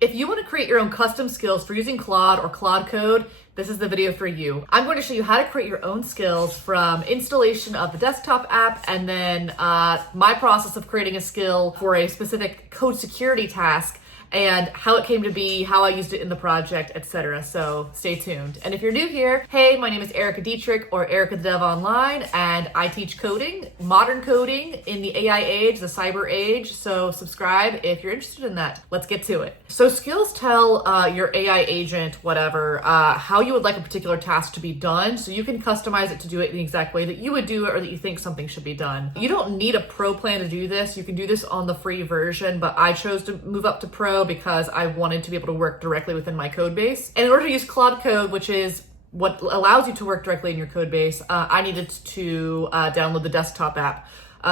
If you want to create your own custom skills for using Claude or Claude Code, this is the video for you. I'm going to show you how to create your own skills from installation of the desktop app and then my process of creating a skill for a specific code security task and how it came to be, how I used it in the project, etc. So stay tuned. And if you're new here, hey, my name is Erica Dietrich or Erica the Dev Online, and I teach coding, modern coding in the AI age, the cyber age. So subscribe if you're interested in that. Let's get to it. So skills tell your AI agent, whatever, how you would like a particular task to be done. So you can customize it to do it in the exact way that you would do it or that you think something should be done. You don't need a pro plan to do this. You can do this on the free version, but I chose to move up to pro because I wanted to be able to work directly within my code base. And in order to use Claude Code, which is what allows you to work directly in your code base, I needed to download the desktop app.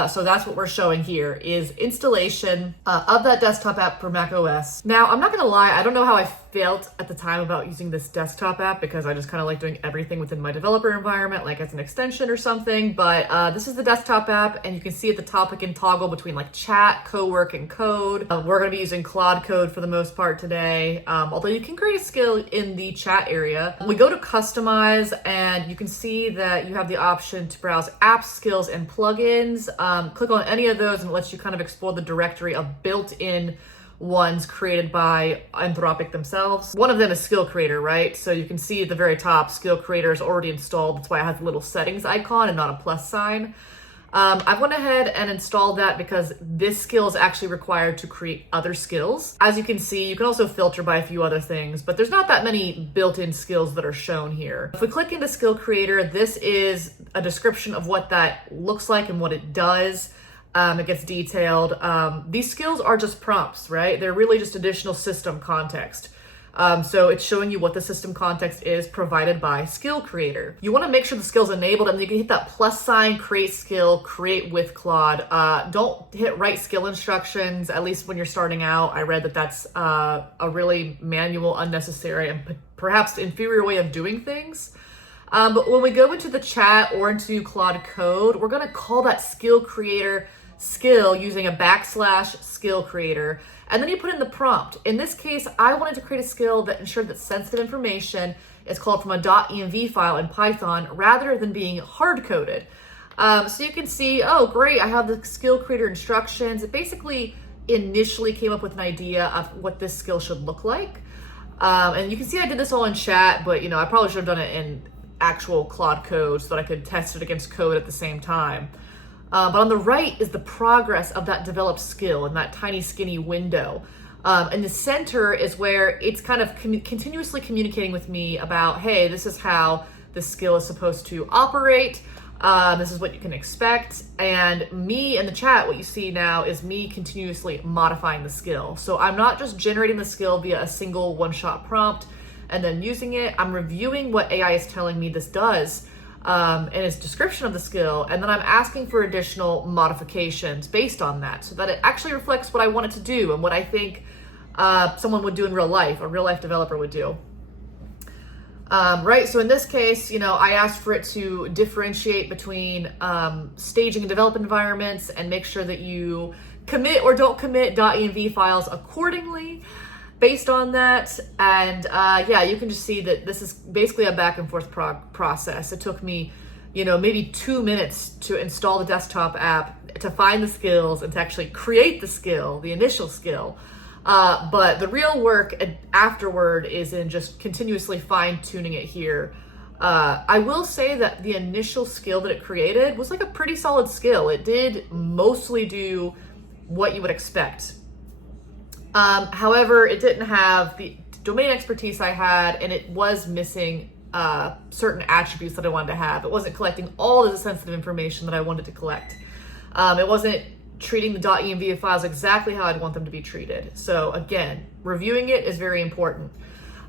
So that's what we're showing here is installation of that desktop app for Mac OS. Now, I'm not gonna lie, I don't know how I felt at the time about using this desktop app because I just kind of like doing everything within my developer environment, like as an extension or something. But this is the desktop app, and you can see at the top it can toggle between like chat, co-work, and code. We're gonna be using Claude Code for the most part today, although you can create a skill in the chat area. We go to customize, and you can see that you have the option to browse apps, skills, and plugins. Click on any of those and it lets you kind of explore the directory of built-in ones created by Anthropic themselves. One of them is Skill Creator, right? So you can see at the very top, Skill Creator is already installed. That's why I have the little settings icon and not a plus sign. I've went ahead and installed that because this skill is actually required to create other skills. As you can see, you can also filter by a few other things, but there's not that many built-in skills that are shown here. If we click into Skill Creator, this is a description of what that looks like and what it does. It gets detailed. These skills are just prompts, right? They're really just additional system context. So it's showing you what the system context is provided by Skill Creator. You want to make sure the skill's enabled, and you can hit that plus sign, create skill, create with Claude. Don't hit write skill instructions, at least when you're starting out. I read that that's a really manual, unnecessary, and perhaps inferior way of doing things. But when we go into the chat or into Claude Code, we're going to call that Skill Creator skill using a / skill creator. And then you put in the prompt. In this case, I wanted to create a skill that ensured that sensitive information is called from a .env file in Python rather than being hard-coded. So you can see, oh, great, I have the skill creator instructions. It basically initially came up with an idea of what this skill should look like. And you can see I did this all in chat, but I probably should have done it in actual Claude Code so that I could test it against code at the same time. But on the right is the progress of that developed skill in that tiny skinny window. And the center is where it's kind of continuously communicating with me about, hey, this is how the skill is supposed to operate. This is what you can expect. And me in the chat, what you see now is me continuously modifying the skill. So I'm not just generating the skill via a single one-shot prompt and then using it. I'm reviewing what AI is telling me this does and its description of the skill, and then I'm asking for additional modifications based on that so that it actually reflects what I want it to do and what I think someone would do in real life, a real life developer would do. Right, so in this case, I asked for it to differentiate between staging and development environments and make sure that you commit or don't commit .env files accordingly based on that. And yeah, you can just see that this is basically a back and forth process. It took me, maybe 2 minutes to install the desktop app, to find the skills, and to actually create the skill, the initial skill. But the real work afterward is in just continuously fine-tuning it here. I will say that the initial skill that it created was like a pretty solid skill. It did mostly do what you would expect. However, it didn't have the domain expertise I had, and it was missing certain attributes that I wanted to have. It wasn't collecting all of the sensitive information that I wanted to collect. It wasn't treating the .env files exactly how I'd want them to be treated. So again, reviewing it is very important.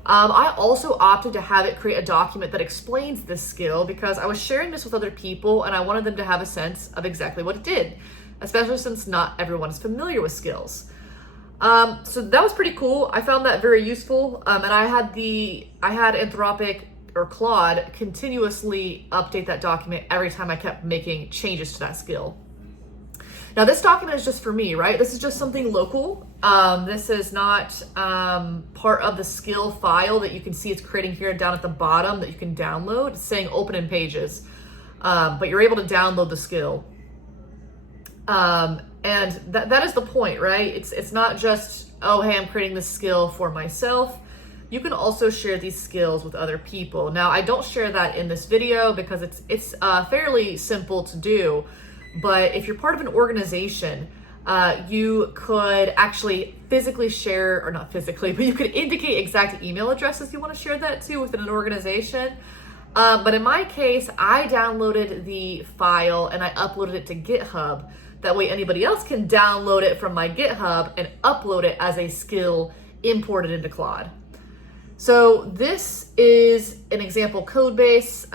I also opted to have it create a document that explains this skill because I was sharing this with other people and I wanted them to have a sense of exactly what it did, especially since not everyone is familiar with skills. So that was pretty cool. I found that very useful. And I had Anthropic or Claude continuously update that document every time I kept making changes to that skill. Now this document is just for me, right? This is just something local. This is not part of the skill file that you can see it's creating here down at the bottom that you can download. It's saying open in Pages, but you're able to download the skill. And that is the point, right? It's not just, oh, hey, I'm creating this skill for myself. You can also share these skills with other people. Now, I don't share that in this video because it's fairly simple to do, but if you're part of an organization, you could actually physically share, or not physically, but you could indicate exact email addresses you want to share that to within an organization. But in my case, I downloaded the file and I uploaded it to GitHub. That way anybody else can download it from my GitHub and upload it as a skill imported into Claude. So this is an example code base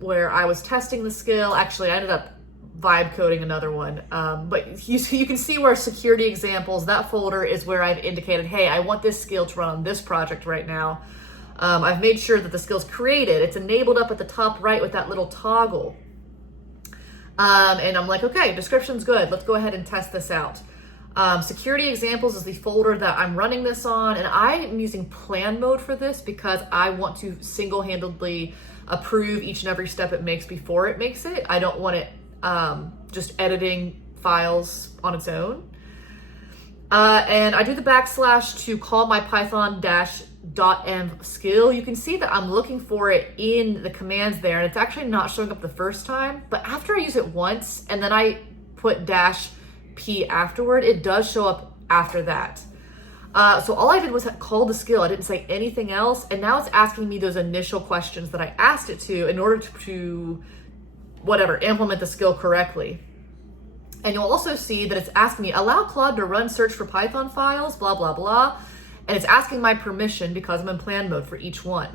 where I was testing the skill. Actually, I ended up vibe coding another one. But you can see where security examples, that folder is where I've indicated, hey, I want this skill to run on this project right now. I've made sure that the skill's created. It's enabled up at the top right with that little toggle. And I'm like, okay, description's good. Let's go ahead and test this out. Security examples is the folder that I'm running this on, and I'm using plan mode for this because I want to single-handedly approve each and every step it makes before it makes it. I don't want it just editing files on its own. And I do the / to call my python-dotenv skill. You can see that I'm looking for it in the commands there, and it's actually not showing up the first time, but after I use it once and then I put -p afterward, it does show up after that. So all I did was call the skill. I didn't say anything else, and now it's asking me those initial questions that I asked it to in order to whatever, implement the skill correctly. And you'll also see that it's asking me, allow Claude to run search for Python files, blah, blah, blah. And it's asking my permission because I'm in plan mode for each one.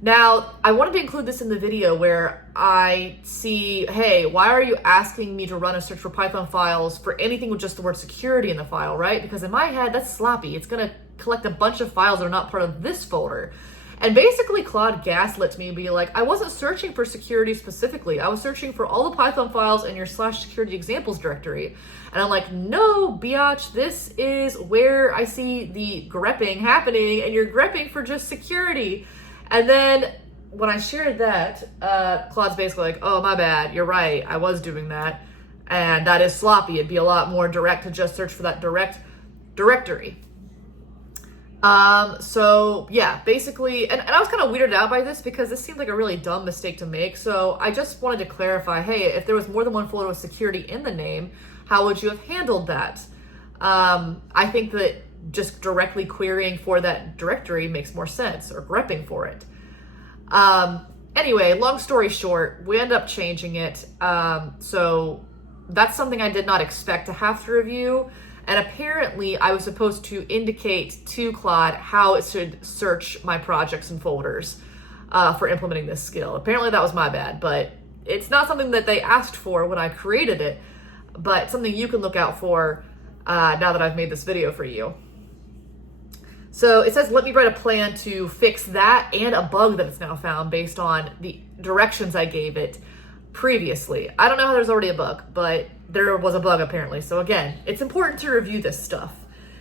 Now, I wanted to include this in the video where I see, hey, why are you asking me to run a search for Python files for anything with just the word security in the file, right? Because in my head, that's sloppy. It's gonna collect a bunch of files that are not part of this folder. And basically Claude gaslit me and be like, I wasn't searching for security specifically. I was searching for all the Python files in your /security examples directory. And I'm like, no, biatch, this is where I see the grepping happening, and you're grepping for just security. And then when I shared that, Claude's basically like, oh, my bad, you're right, I was doing that. And that is sloppy. It'd be a lot more direct to just search for that direct directory. So yeah, basically, and I was kind of weirded out by this because this seemed like a really dumb mistake to make. So I just wanted to clarify, hey, if there was more than one folder with security in the name, how would you have handled that? I think that just directly querying for that directory makes more sense, or grepping for it. Anyway, long story short, we end up changing it. So that's something I did not expect to have to review. And apparently I was supposed to indicate to Claude how it should search my projects and folders for implementing this skill. Apparently that was my bad, but it's not something that they asked for when I created it, but something you can look out for now that I've made this video for you. So it says, let me write a plan to fix that and a bug that it's now found based on the directions I gave it previously. I don't know how there's already a bug, but there was a bug apparently. So again, it's important to review this stuff.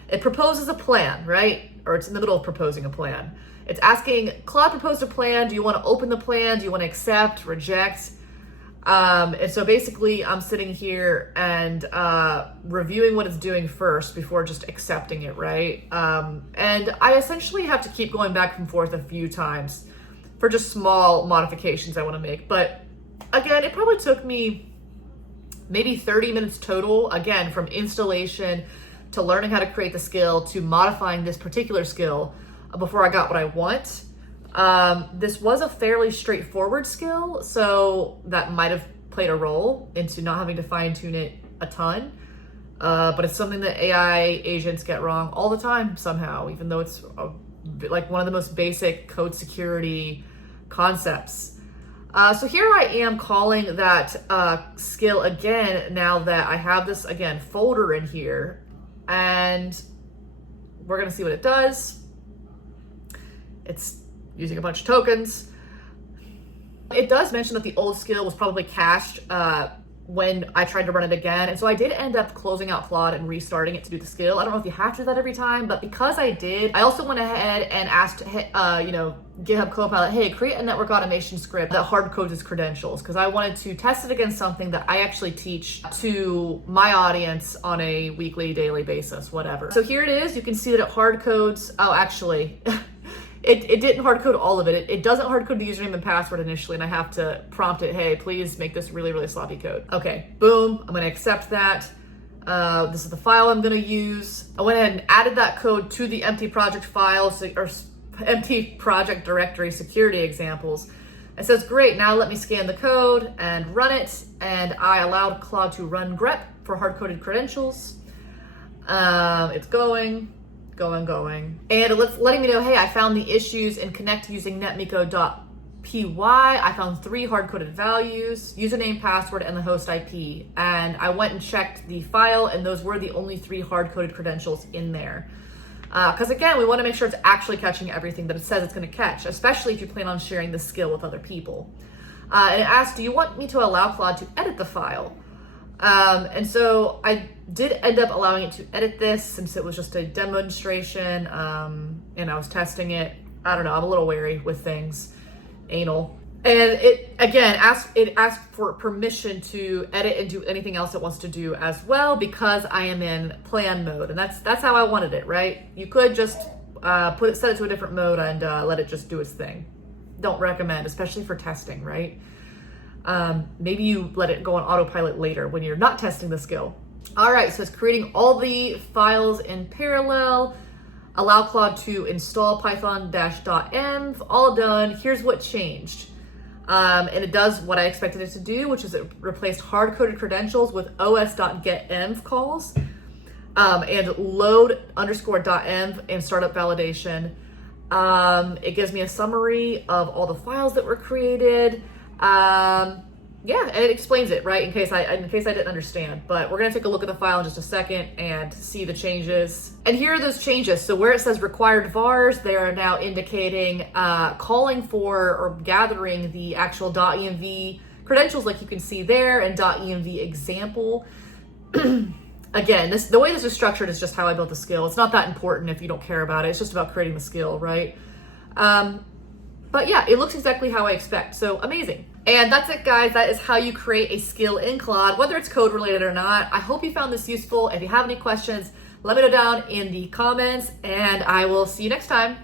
It proposes a plan, right? Or it's in the middle of proposing a plan. It's asking, Claude proposed a plan. Do you want to open the plan? Do you want to accept, reject? And so basically I'm sitting here and reviewing what it's doing first before just accepting it, right? And I essentially have to keep going back and forth a few times for just small modifications I want to make. But again, it probably took me maybe 30 minutes total, again, from installation to learning how to create the skill to modifying this particular skill before I got what I want. This was a fairly straightforward skill, so that might have played a role into not having to fine tune it a ton. But it's something that AI agents get wrong all the time somehow, even though it's like one of the most basic code security concepts. So here I am calling that skill again, now that I have this, again, folder in here, and we're gonna see what it does. It's using a bunch of tokens. It does mention that the old skill was probably cached when I tried to run it again. And so I did end up closing out Claude and restarting it to do the skill. I don't know if you have to do that every time, but because I did, I also went ahead and asked, GitHub Copilot, hey, create a network automation script that hard codes its credentials, because I wanted to test it against something that I actually teach to my audience on a weekly, daily basis, whatever. So here it is. You can see that it hard codes. Oh, actually, It didn't hard code all of it. It doesn't hard code the username and password initially, and I have to prompt it, hey, please make this really, really sloppy code. Okay, boom, I'm gonna accept that. This is the file I'm gonna use. I went ahead and added that code to the empty project files, or empty project directory security examples. It says, great, now let me scan the code and run it, and I allowed Claude to run grep for hard-coded credentials. It's going. And it's letting me know, hey, I found the issues in connect using netmiko.py. I found 3 hard-coded values, username, password, and the host IP. And I went and checked the file, and those were the only 3 hard-coded credentials in there. Because again, we want to make sure it's actually catching everything that it says it's going to catch, especially if you plan on sharing the skill with other people. And it asked, do you want me to allow Claude to edit the file? And so I did end up allowing it to edit this since it was just a demonstration, and I was testing it. I don't know, I'm a little wary with things, anal. And it, again, asked for permission to edit and do anything else it wants to do as well, because I am in plan mode, and that's how I wanted it, right? You could just set it to a different mode and let it just do its thing. Don't recommend, especially for testing, right? Maybe you let it go on autopilot later when you're not testing the skill. All right, so it's creating all the files in parallel. Allow Claude to install python-dotenv. All done. Here's what changed. And it does what I expected it to do, which is it replaced hard-coded credentials with os.getenv calls, and load_.env and startup validation. It gives me a summary of all the files that were created. Yeah, and it explains it, right, in case I didn't understand. But we're gonna take a look at the file in just a second and see the changes. And here are those changes. So where it says required vars, they are now indicating calling for or gathering the actual .env credentials, like you can see there, and .env example. Again, the way this is structured is just how I built the skill. It's not that important if you don't care about it. It's just about creating the skill, right? But yeah, it looks exactly how I expect. So amazing. And that's it, guys. That is how you create a skill in Claude, whether it's code related or not. I hope you found this useful. If you have any questions, let me know down in the comments, and I will see you next time.